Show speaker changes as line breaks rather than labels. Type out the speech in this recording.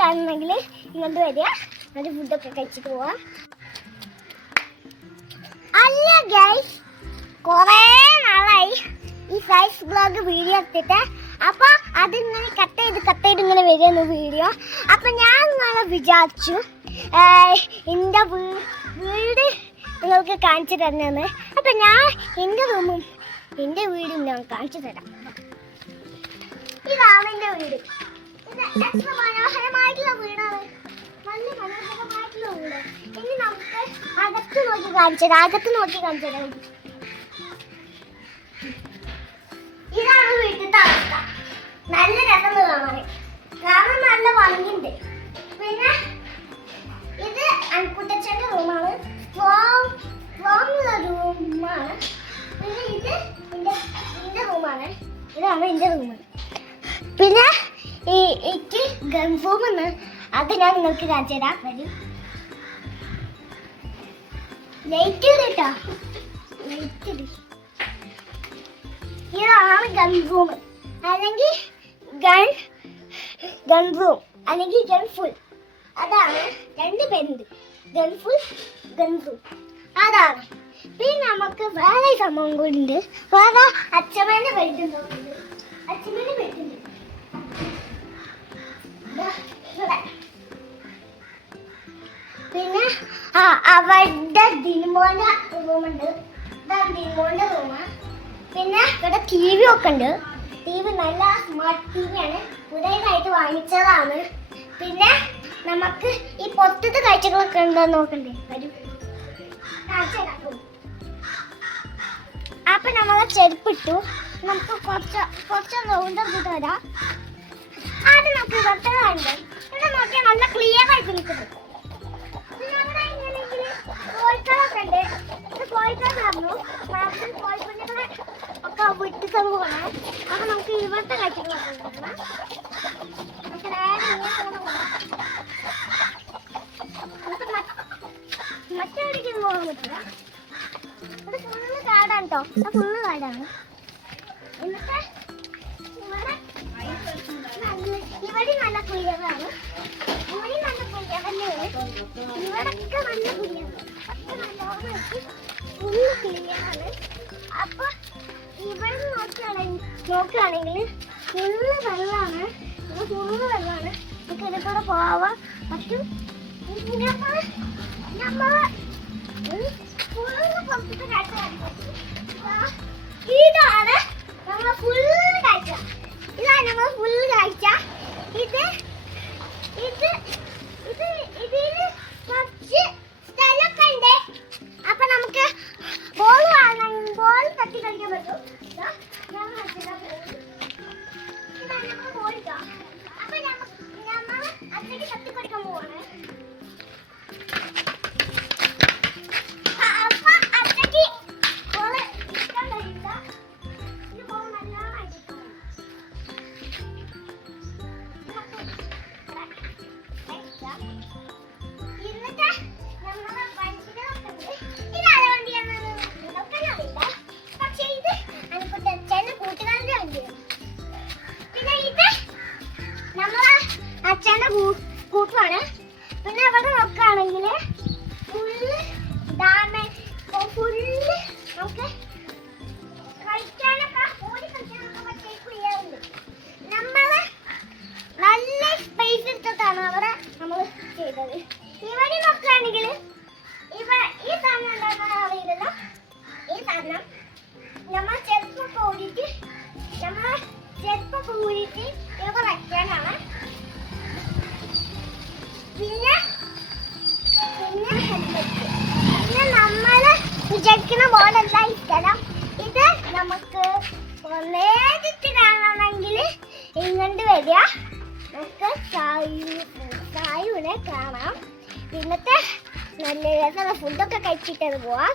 കാണണമെങ്കിൽ ഇങ്ങോട്ട് വരിക. എന്നിട്ട് ഫുഡൊക്കെ കഴിച്ചിട്ട് പോവാം. അല്ല ഗൈസ് കുറേ നാളായി ഈ സൈസ് ബ്ലോഗ് വീഡിയോ എടുത്തിട്ട്. അപ്പൊ അതിങ്ങനെ കട്ട് ചെയ്ത് കട്ട് ചെയ്ത് ഇങ്ങനെ വരുന്നു വീഡിയോ അപ്പൊ ഞാൻ ഇങ്ങനെ വിചാരിച്ചു എന്റെ വീട് നിങ്ങൾക്ക് കാണിച്ചു തരണമെന്ന് അപ്പൊ ഞാൻ എന്റെ റൂമും എന്റെ വീടും ഞാൻ കാണിച്ചു തരാം. ഇതാണ് എന്റെ വീട്. നല്ല അകത്ത് നോക്കി കാണിച്ചത് നോക്കി ഇതാണ് വീട്ടിലത്തെ അവസ്ഥ. നല്ല രസം കാണാൻ. നല്ല ഭംഗിയുണ്ട് പിന്നെ ഇത് അൺകുട്ടച്ചന്റെ റൂമാണ്. റൂമാണ്. പിന്നെ ഇത് എന്റെ റൂമാണ്. ഇതാണ് എന്റെ റൂം പിന്നെ ഈ എനിക്ക് ഗൺ റൂം എന്ന്. അത് ഞാൻ നിങ്ങൾക്ക് കാണിച്ചു തരാം. വരും. ലൈറ്റ് കേട്ടോ ലൈറ്റ് ഇതാണ് ഗൺ റൂം അല്ലെങ്കിൽ ഗൺ ഗൺ റൂം അല്ലെങ്കിൽ ഗൺ ഫുൾ. അതാണ് രണ്ട് പേരുണ്ട്. ഗൺ ഫുൾ ഗൺ റൂം അതാണ്. പിന്നെ നമുക്ക് വേറെ സംഭവം കൂടി ഉണ്ട്. വേറെ അച്ഛമ്മേന്റെ ബെഡ് അവരുടെ ദിനമോന്റെ റൂമുണ്ട് ദിനുമോന്റെ റൂമ് പിന്നെ ഇവിടെ ടി വി ഒക്കെ ഉണ്ട്. ടി വി നല്ല സ്മാർട്ട് ടി ആണ്. പുതിയതായിട്ട് വാങ്ങിച്ചതാണ്. പിന്നെ നമുക്ക് ഈ പുറത്തത്തെ കാഴ്ചകളൊക്കെ ഉണ്ടോ നോക്കണ്ടേ? വരും. അപ്പൊ നമ്മളെ ചെരുപ്പിട്ടു. നമുക്ക് കുറച്ച് കുറച്ച് റൗണ്ട് വരാം. ആദ്യം നമുക്ക് ഇതൊക്കെ ഒക്കെ വിട്ടിട്ട് പോകണം അപ്പൊ നമുക്ക് ഇവിടുത്തെ നമുക്ക് മറ്റ് മറ്റെവിടേക്കും പോകാൻ പറ്റില്ല ഇവിടെ ഫുള്ള് കാടാണ് കേട്ടോ ഫുള്ള് കാടാണ് എന്നിട്ട് ഇവിടെ നല്ല- ഇവിടെ നല്ല പുലികളാണ് ഇവിടെ നല്ല പുലികൾ തന്നെയാണ് ഇവിടൊക്കെ നല്ല പുലിയാണ് ഫുള്ള് ക്ലിയറാണ് അപ്പൊ ഇവിടെ നോക്കുകയാണെങ്കിൽ നോക്കുകയാണെങ്കിൽ ഫുള്ള് വെള്ളമാണ്. ഇത് ഫുള്ള് വെള്ളമാണ്. നമുക്ക് ഇതിലൂടെ പോവാൻ പറ്റും നമ്മൾ നമ്മൾ ഫുള്ള് പുറത്തത്തെ കാഴ്ച കാണിക്കും. അതിലേക്ക് തട്ടി കളിക്കാൻ പോവാണ്. വണ്ടിയാണ് പിന്നെ അവിടെ നോക്കുകയാണെങ്കിൽ ഫുള്ള് ഡാമേ ഫുള്ള് നമുക്ക് കളിക്കാനൊക്കെ പറ്റിയ നല്ല സ്പേസ് എടുത്തിട്ടാണ് അവിടെ നമ്മൾ ചെയ്തത്. ഇവിടെ നോക്കുകയാണെങ്കിൽ വിചാരിക്കുന്ന പോലെ ഈ ഇത് നമുക്ക് നേരിട്ട് കാണണമെങ്കിൽ ഇങ്ങോട്ട് വരിക. നമുക്ക് സായു സായുവിനെ കാണാം. ഇന്നത്തെ നല്ല രസമുള്ള ഫുഡൊക്കെ കഴിച്ചിട്ട് പോവാം.